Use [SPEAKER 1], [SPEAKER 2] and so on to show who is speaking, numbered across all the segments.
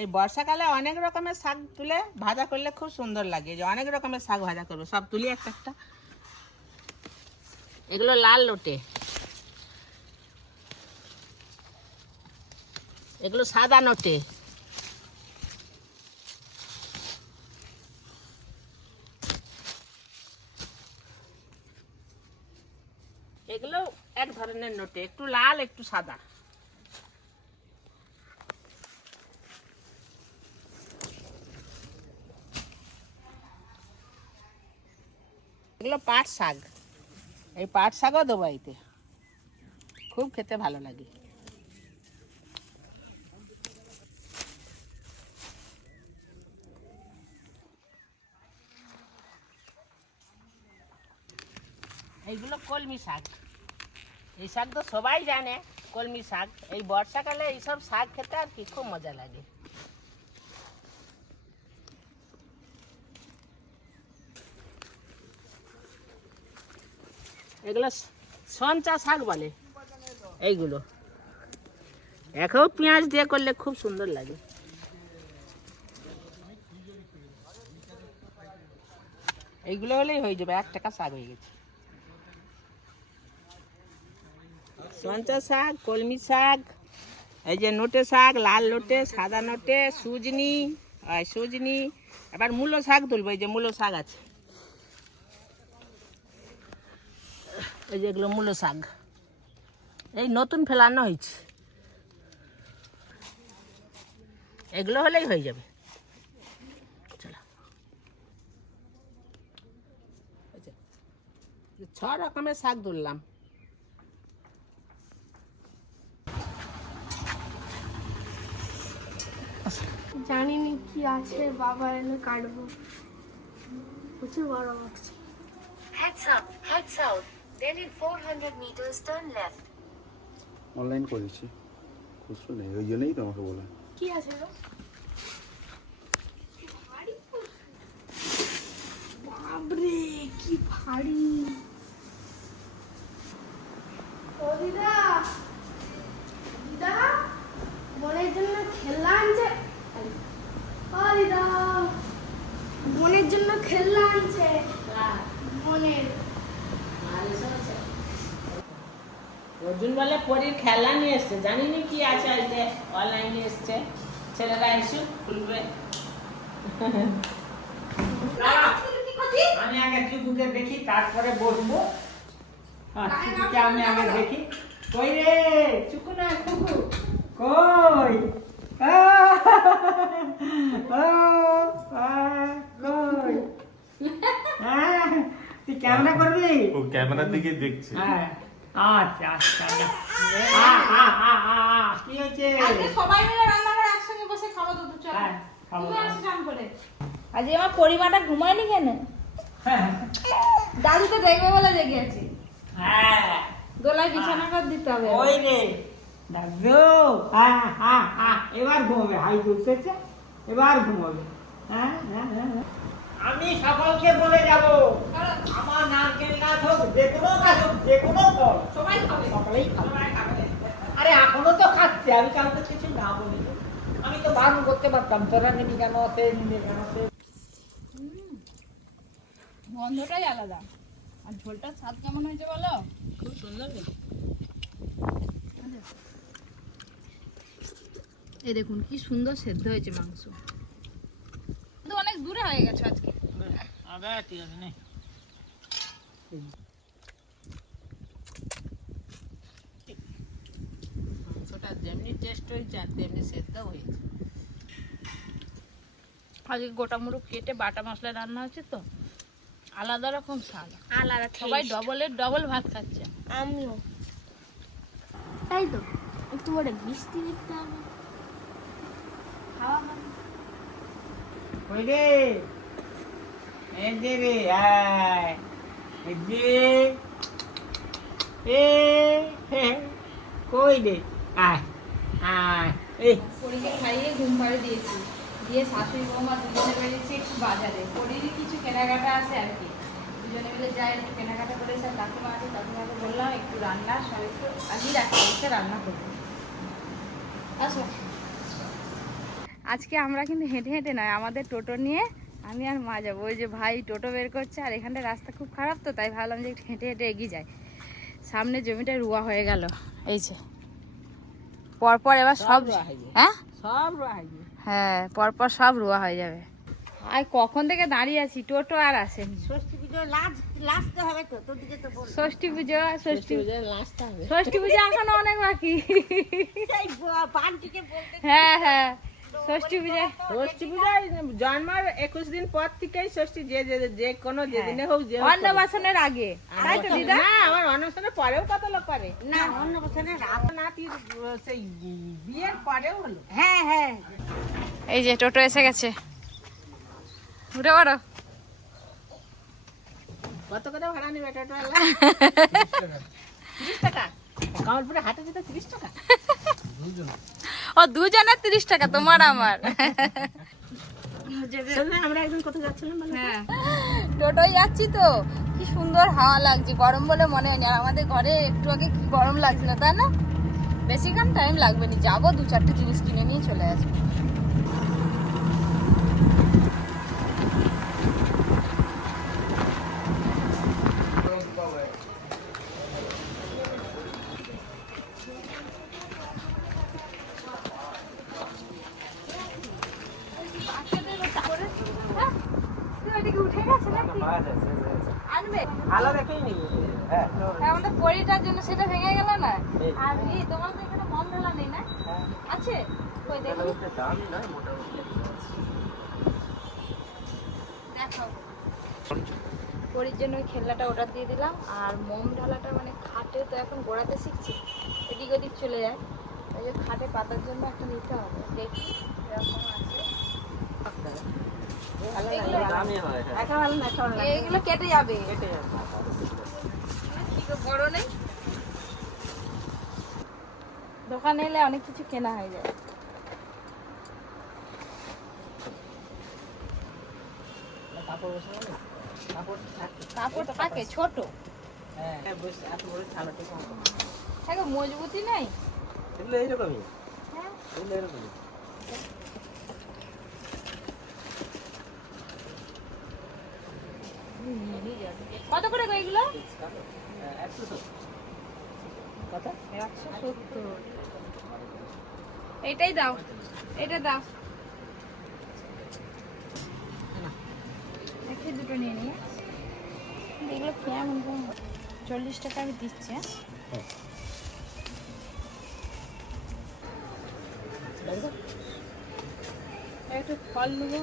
[SPEAKER 1] এই বর্ষাকালে অনেক রকমের শাক তুলে ভাজা করলে খুব সুন্দর লাগে, যে অনেক রকমের শাক ভাজা করব। সব তুলি একটা একটা। এগুলো লাল লোটে। এগুলো সাদা নোটে। এগুলো এক ধরনের নোটে, একটু লাল, একটু সাদা। এগুলো পাট শাক। এই পাট শাকও দেবো এতে। খুব খেতে ভালো লাগে। এইগুলো কলমি শাক। এই শাক তো সবাই জানে, কলমি শাক। এই বর্ষাকালে এইসব শাক খেতে আর কি খুব মজা লাগে। এগুলো সঞ্চা শাক বলে। এইগুলো। একেও পেঁয়াজ দিয়ে করলে খুব সুন্দর লাগে। এইগুলো হলেই হয়ে যাবে, এক টাকা শাক হয়ে গেছে। সঞ্চা শাক, কলমি শাক, এই যে নোটে শাক, লাল নোটে, সাদা নোটে, সুজনি আর সুজনি, এবার মূলো শাক তুলবো, এই যে মূলো শাক আছে। এই যে এগুলো মূলো শাক। এই নতুন ফেলানো হয়েছে। এগুলো হলেই হয়ে যাবে। চলো। ছ রকমের শাক তুললাম
[SPEAKER 2] জানিনি কি আছে বাবা এনে কাটবো। প্রচুর বড় মাছ
[SPEAKER 3] Heads up, head south. Then in 400 meters, turn left.
[SPEAKER 4] Online করেছি। খুচরো নেই। ওই জন্যই তোমাকে বলা
[SPEAKER 2] কি আছে বাবরে কি ভারী। ও দিদা দিদা বোনের জন্য খেলনা আনছে। ও দিদা বোনের জন্য খেলনা আনছে। বোনের।
[SPEAKER 1] অর্জুন বলে পরীর খেলা নিয়ে এসছে। জানিনি কি আছে আজকে অনলাইনে এসছে। ছেলেরা এসে খুলবে।
[SPEAKER 5] আমি আগে চুকুকে দেখি তারপরে বসবো। হ্যাঁ, আমি আগে দেখি। কই রে? চুকু না চুকু! কই? হ্যাঁ তুই ক্যামেরা করবি
[SPEAKER 6] ও ক্যামেরার দিকে দেখছে।
[SPEAKER 5] হ্যাঁ। আচ্ছা আচ্ছা আচ্ছা। কি হয়েছে?
[SPEAKER 7] সবাই মিলে রান্না করে একসঙ্গে বসে চল
[SPEAKER 5] হ্যাঁ,
[SPEAKER 7] তুমি আসো চান করে। আজকে আমার পরিবারটা ঘুমায়নি কেন?
[SPEAKER 5] হ্যাঁ,
[SPEAKER 7] দাদু তো দেখবে বলে জেগে আছি।
[SPEAKER 5] হ্যাঁ।
[SPEAKER 7] দোলায় বিছানা করে দিতে হবে
[SPEAKER 5] ওই রে। দাদু হ্যাঁ হ্যাঁ হ্যাঁ এবার ঘুমাবে। হাই উঠেছে এবার ঘুমাবে। হ্যাঁ হ্যাঁ হ্যাঁ হ্যাঁ। আমি সকলকে বলে যাব আমার নারকেল গাছ হোক যে কোনো গাছ হোক যে কোনো ফল
[SPEAKER 7] সবাই খাবে।
[SPEAKER 5] সকলেই খাবে। আরে এখনও তো খাচ্ছে আমি কাউকে কিছু না বলি। আমি তো বারণ করতে পারতাম তোরা নিবি কেন সে নিবি কেন সে
[SPEAKER 7] গন্ধটাই আলাদা। আর ঝোলটার স্বাদ কেমন হয়েছে বলো?
[SPEAKER 1] খুব সুন্দর।
[SPEAKER 7] এই দেখুন কি সুন্দর সেদ্ধ হয়েছে মাংস। কিন্তু অনেক দূরে হয়ে গেছে আজকে
[SPEAKER 1] আবার ঠিক আছে নে। মাংসটা যেমনি টেস্ট হয়েছে আর তেমনি সেদ্ধ হয়েছে।
[SPEAKER 7] আজকে গোটা মুরগ কেটে বাটা মশলা রান্না হচ্ছে তো? আলাদা রকম স্বাদ।
[SPEAKER 2] আলাদা
[SPEAKER 7] সবাই ডবলের ডবল ভাত খাচ্ছে।
[SPEAKER 2] আমিও। তাই তো একটু বড় মিষ্টি দিতে হবে। খাওয়া
[SPEAKER 5] রে এ কই আয় আয় এই
[SPEAKER 7] খাইয়ে ঘুম দিয়েছি। দিয়ে শাশুড়ি দুজনে বেরিয়েছি একটু বাজারে কিছু কেনাকাটা আছে আর কি। দুজনে মিলে কেনাকাটা আছে বললাম, একটু রান্না রান্না করব আজকে আমরা কিন্তু হেঁটে হেঁটে নয়, আমাদের টোটো নিয়ে আমি আর মা যাব। ওই যে ভাই টোটো বের করছে আর এখানটা রাস্তা খুব খারাপ তো তাই ভাবলাম যে একটু হেঁটে হেঁটে এগিয়ে যাই। সামনে জমিটা রুয়া হয়ে গেল। এই যে। পরপর এবার সব
[SPEAKER 1] রুয়া হ্যাঁ সব
[SPEAKER 7] হ্যাঁ পরপর সব রুয়া হয়ে যাবে। আর কখন থেকে দাঁড়িয়ে আছি? টোটো আর আসেনি। ষষ্ঠী পুজো ষষ্ঠী
[SPEAKER 1] ষষ্ঠী নাচতে হবে।
[SPEAKER 7] ষষ্ঠী পুজো এখনও অনেক বাকি। হ্যাঁ হ্যাঁ। ষষ্ঠী পূজা
[SPEAKER 1] ষষ্ঠী পূজায় জন্মার একুশ দিন পর থেকেই ষষ্ঠী যে যে যে কোনো যেদিনে হোক যে
[SPEAKER 7] অন্নবাসনের আগে। তাই তো দিদা?
[SPEAKER 1] না আমার অনুষ্ঠানের পরেও কত লোক করে? না। নাতির আহ, সেই বিয়ের পরেও হলো।
[SPEAKER 7] এই যে টোটো এসে গেছে। উঠে পড়ো।
[SPEAKER 1] কত করে ভাড়া নেবে টোটো টাকা। কামালপুরে হাটে যেতে তিরিশ টাকা?
[SPEAKER 7] ও দুজনের তিরিশ টাকা তোমার আমার। হ্যাঁ। টোটোয় যাচ্ছি তো। কি সুন্দর হাওয়া লাগছে গরম বলে মনে হয়নি। আর আমাদের ঘরে একটু আগে কি গরম লাগছিল তাই না? বেশিক্ষণ টাইম লাগবে না। যাব দু চারটে জিনিস কিনে নিয়ে চলে আসব। পরির জন্য ওই খেলনাটা অর্ডার দিয়ে দিলাম আর মোম ঢালাটা মানে খাটে তো এখন গোড়াতে শিখছি। এদিক ওদিক চলে যায়। ওই যে খাটে পাতার জন্য একটা নিতে হবে। দেখি এরকম আছে। এগুলো কেটে যাবে। বড় নেই। দোকানে এলে অনেক কিছু কেনা হয়ে যায়।
[SPEAKER 1] কাপড় কাপড় থাকে।
[SPEAKER 7] কাপড় থাকে ছোট।
[SPEAKER 1] হ্যাঁ, বসে এত বড় ছানাটা
[SPEAKER 7] মজবুতি নাই?
[SPEAKER 4] এগুলো
[SPEAKER 7] হ্যাঁ।
[SPEAKER 4] এগুলো এরকমই
[SPEAKER 7] কত করে গো এগুলো?
[SPEAKER 1] হ্যাঁ, একশো
[SPEAKER 7] একশো সত্তর। এটাই দাও এটা দাও। দেখি দুটো নিয়ে নিয়ে এগুলো কেমন চল্লিশ টাকা আমি দিচ্ছি। হ্যাঁ একটু ফল নেব।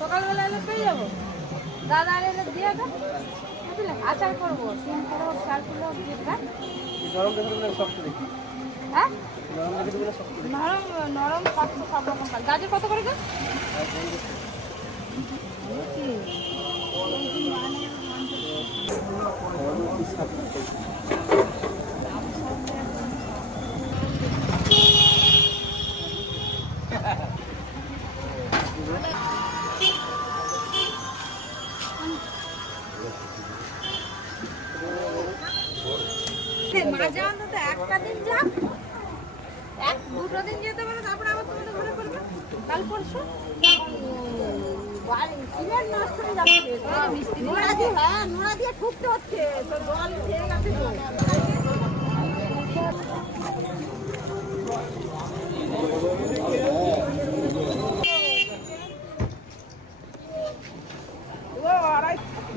[SPEAKER 7] সকালবেলা এলে পেয়ে যাব। দাদা এলে দিয়ে আচার করব। সিম করো চাল হ্যাঁ
[SPEAKER 4] এই নরম দেখে শক্ত দেখি।
[SPEAKER 7] হ্যাঁ?
[SPEAKER 4] নরম
[SPEAKER 7] নরম শক্ত সব রকম গাজর কত করে গো?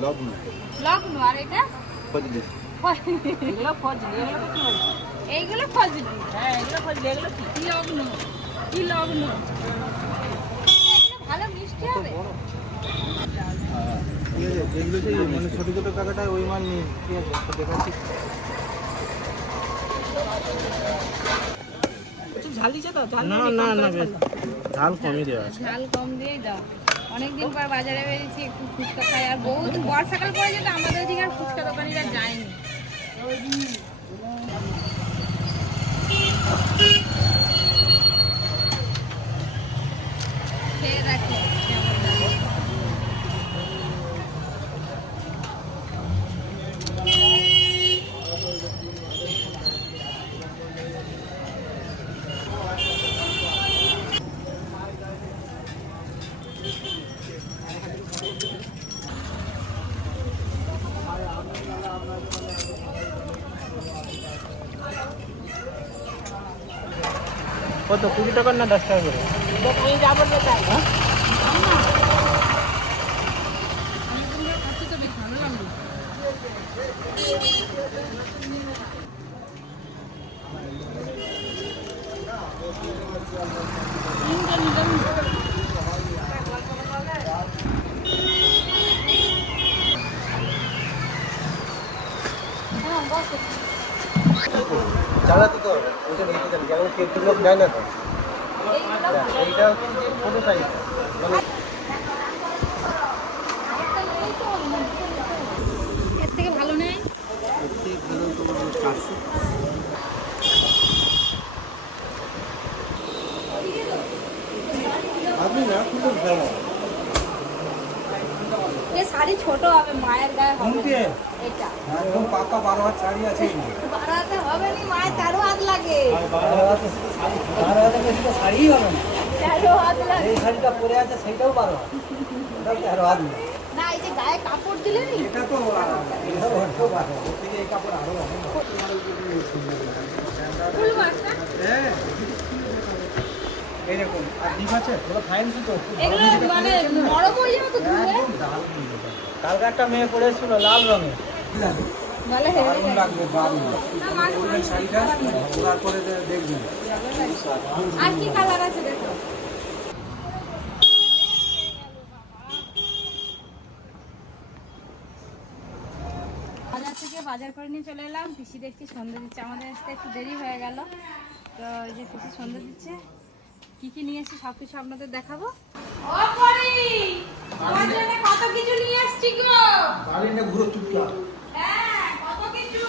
[SPEAKER 4] লগ্ন।
[SPEAKER 7] লগ্ন আর এটা?
[SPEAKER 4] ফজলি
[SPEAKER 1] এগুলো ফজলি, এগুলো কি
[SPEAKER 7] এইগুলো ফজলি
[SPEAKER 1] হ্যাঁ, এগুলো ফজলি, এগুলো কি?
[SPEAKER 7] কি লগ্ন? কি লগ্ন? ভালো মিষ্টি হবে?
[SPEAKER 4] ছোট ছোট টাকাটা ওই মাল
[SPEAKER 1] ঝাল
[SPEAKER 4] কমই দেওয়া আছে।
[SPEAKER 7] ঝাল কম দিয়েই দাও। অনেকদিন পর বাজারে বেরিয়েছি, একটু ফুচকা খাই। আর বহুত বর্ষাকাল পরে যেটা আমাদের ওদিকে আর ফুচকা দোকানিরা যায়নি খেয়ে দেখো কেমন লাগে
[SPEAKER 5] কত কুড়ি টাকার না দশ টাকা করে?
[SPEAKER 6] ওটা কেটে লোক নেয় না তো এইটা হচ্ছে ছোটো সাইজ মানে
[SPEAKER 7] এর থেকে ভালো নেই
[SPEAKER 6] ভালো তোমার চারশো আপনি না খুব ভালো
[SPEAKER 7] এ শাড়ি ছোট হবে মায়ের গায়ে হবে? এটা।
[SPEAKER 6] একদম পাকা বারো হাত শাড়ি আছে
[SPEAKER 7] বাড়াতে হবে নি মায়ের তেরো হাত লাগে।
[SPEAKER 6] বারো হাতে শাড়ি বারো হাতে বেশি তো শাড়িই হবে না।
[SPEAKER 7] তেরো হাত লাগে।
[SPEAKER 6] এই শাড়িটা পরে আছে সেইটাও বারো হাত। ওটাও তেরো হাত না
[SPEAKER 7] এই যে গায়ে কাপড় দিলে নি?
[SPEAKER 6] এটা তো বারো হাত। থেকে এই কাপড় আরও হবে।
[SPEAKER 7] ফুল মাছটা
[SPEAKER 6] হ্যাঁ এইরকম আর ডিপ আছে? ওগুলো ফাইন তো?
[SPEAKER 7] এগুলো মানে তো ধুলে
[SPEAKER 5] কালকে একটা মেয়ে পরে এসেছিল লাল রঙের।
[SPEAKER 6] লাগবে শাড়িটা
[SPEAKER 7] আর কি কালার আছে দেখো? বাজার থেকে বাজার করে নিয়ে চলে এলাম। পিসি দেখছি সন্ধ্যে দিচ্ছে। আমাদের আসতে একটু দেরি হয়ে গেল। তো এই যে পিসি সন্ধ্যে দিচ্ছে। কি কি নিয়ে এসেছি সব কিছু আপনাদের দেখাবো? ও তোমার জন্য কত কিছু নিয়ে এসেছি গো?
[SPEAKER 6] বালিনে ঘুরো চুপলা
[SPEAKER 7] হ্যাঁ কত কিছু?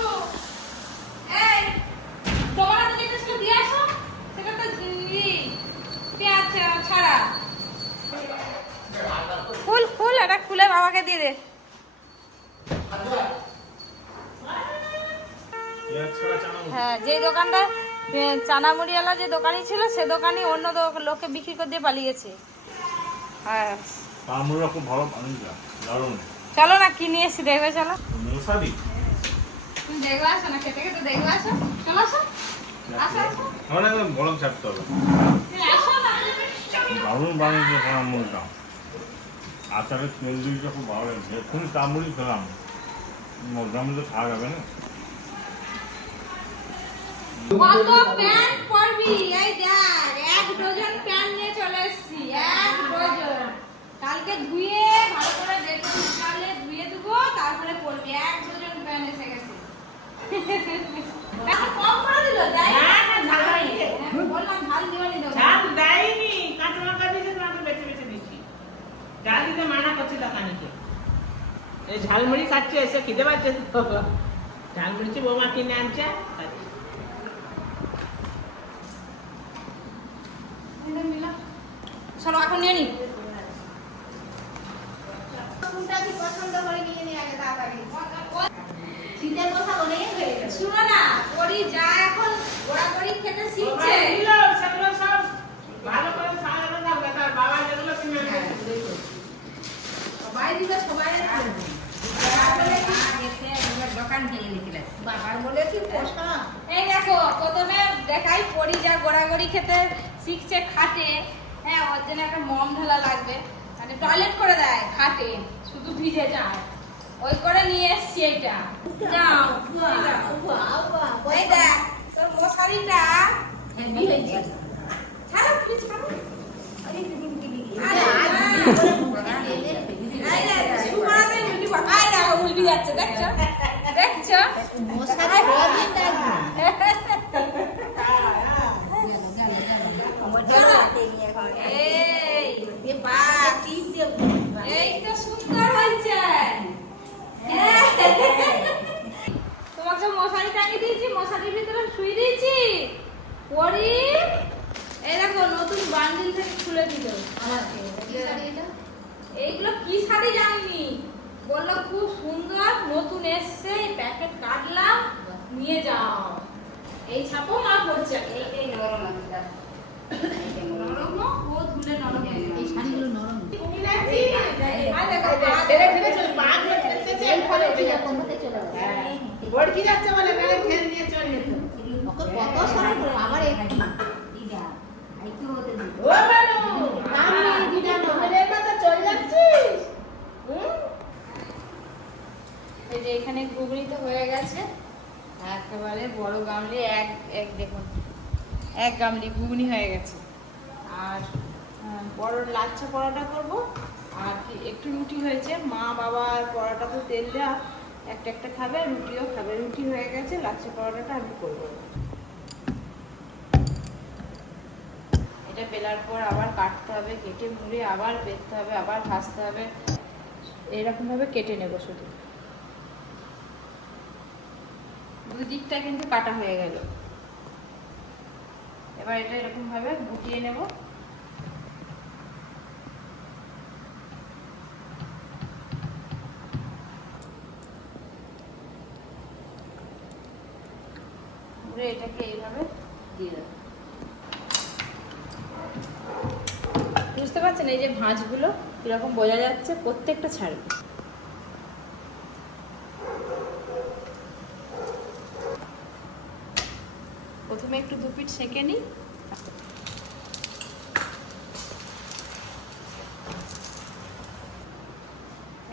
[SPEAKER 7] এই তোমার হাতে যেটা ছিল দিয়ে আসো। সেটা তো পেঁয়াজ ছাড়া ফুল ফুল এটা খুলে বাবাকে দিয়ে দে। হ্যাঁ যেই দোকানটা এ, চানা মুড়িওয়ালা যে দোকানি ছিল সে দোকানি অন্য লোককে বিক্রি করে দিয়ে পালিয়েছে। হ্যাঁ।
[SPEAKER 8] খুব ভালো দারুণ।
[SPEAKER 7] চলো না কি নিয়ে এসছি দেখবে চলো। তুমি দেখবে আসো না খেতে খেতে দেখবে আসো। চলো আসো। আসো আসো।
[SPEAKER 8] গরম ছাড়তে হবে। দারুণ বানিয়েছে আচারের তেল দিয়েছে খুব ভালো লাগছে। এক্ষুনি তামুলি খেলাম। মধ্যে মধ্যে খাওয়া যাবে না।
[SPEAKER 7] কত প্যান্ট পরবি? এই দেখ এক ডজন প্যান্ট নিয়ে চলে এসেছি এক ডজন। কালকে ধুয়ে ভালো করে দেখে শুকালে ধুয়ে দেবো তারপরে পরবি এক ডজন প্যান্ট এসে গেছে। কম করে দিল। হ্যাঁ, বললাম ঝাল দিবানি দেবো
[SPEAKER 1] দেয়নি কাঁচা লঙ্কা দিয়েছে তোমাকে বেছে বেছে দিচ্ছি। দিতে মানা করছি দোকানিকে এই ঝালমুড়ি খাচ্ছে এসে খিদে পাচ্ছে তো। ঝালমুড়ি বৌমা কিনে আনছে খাচ্ছি।
[SPEAKER 7] চলো এখন নিয়ে নি। শুনো না ওরি যা এখন গোড়াগড়ি খেতে শিখছে।
[SPEAKER 1] এগুলো, সেগুলো ভালো করে সাজানো থাকবে তার বাবা যেগুলো কিনে আনবে।
[SPEAKER 7] সবাই দিবে সবাই এই দেখো প্রথমে দেখাই পরি যা গোড়াগড়ি খেতে শিখছে খাটে। হ্যাঁ ওর জন্য একটা মম ঢালা লাগবে। মানে টয়লেট করে দেয় খাটে, শুধু ভিজে যায়। ওই করে নিয়ে এসছি এইটা। যাও এই দেখ, তোর মশারিটা। ছাড়ো প্লিজ
[SPEAKER 1] ভড়কি যাচ্ছে বলে মেরে ঠেল নিয়ে চলে ওকে
[SPEAKER 7] কত সরম করো আবার একটু। এখানে ঘুগনি তো হয়ে গেছে। একেবারে বড় গামলি এক এক দেখুন। এক গামলি ঘুগনি হয়ে গেছে। আর বড় লাচ্ছা পরোটা করব। আর একটু রুটি হয়েছে। মা বাবার পরোটা তো তেল দেওয়া। একটা একটা খাবে আর রুটিও খাবে। রুটি হয়ে গেছে লাচ্ছা পরোটাটা আমি করব। এটা বেলার পর আবার কাটতে হবে, কেটে মুড়ে আবার বেচতে হবে, আবার ভাজতে হবে। এরকমভাবে কেটে নেব শুধু। দুদিকটা কিন্তু কাটা হয়ে গেল। এবার এটা এরকমভাবে গুটিয়ে নেব। এটাকে এইভাবে দিয়ে বুঝতে পারছেন? এই যে ভাঁজগুলো কীরকম বোঝা যাচ্ছে, প্রত্যেকটা ছাড়বে। প্রথমে একটু দু পিঠ সেঁকে নিই।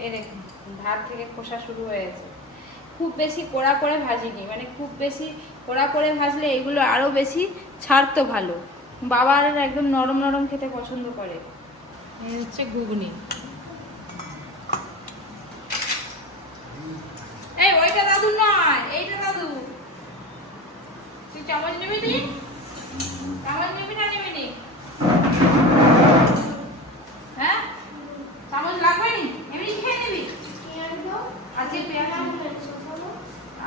[SPEAKER 7] এই দেখুন, ধার থেকে খোসা শুরু হয়েছে খুব বেশি কড়া করে ভাজিনি। মানে খুব বেশি কড়া করে ভাজলে এগুলো আরও বেশি ছাড়তো ভালো। বাবার একদম নরম নরম খেতে পছন্দ করে। হচ্ছে ঘুগনি। এই ওইটা দাদু নয় এইটা দাদু। তুই চামচ নেবি নি? চামচ নেবি না নেবি নি হ্যাঁ চামচ লাগবে নি এমনি খেয়ে নিবি আজকে পেঁয়াজ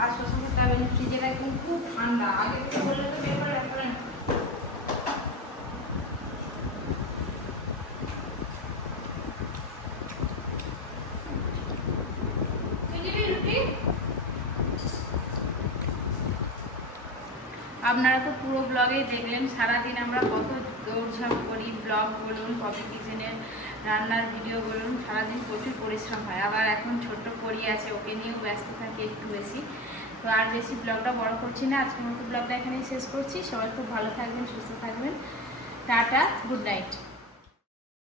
[SPEAKER 7] আর শোষণ করতে হবে না ফ্রিজের একদম খুব ঠান্ডা আগে থেকে বললে তো বের করে রাখবে না তুই দিবি রুটি আপনারা তো পুরো ব্লগেই দেখলেন, সারাদিন আমরা কত দৌড়ঝাঁপ করি ব্লগ বলুন কফি কিচেনের রান্নার ভিডিও বলুন, সারাদিন প্রচুর পরিশ্রম হয়। আবার এখন ছোট্ট পড়ি আছে, ওকে নিয়েও ব্যস্ত থাকি একটু বেশি। তো আর বেশি ব্লগটা বড় করছি না। আজকের মতো ব্লগটা এখানেই শেষ করছি। সবাই খুব ভালো থাকবেন, সুস্থ থাকবেন। Tata, good night.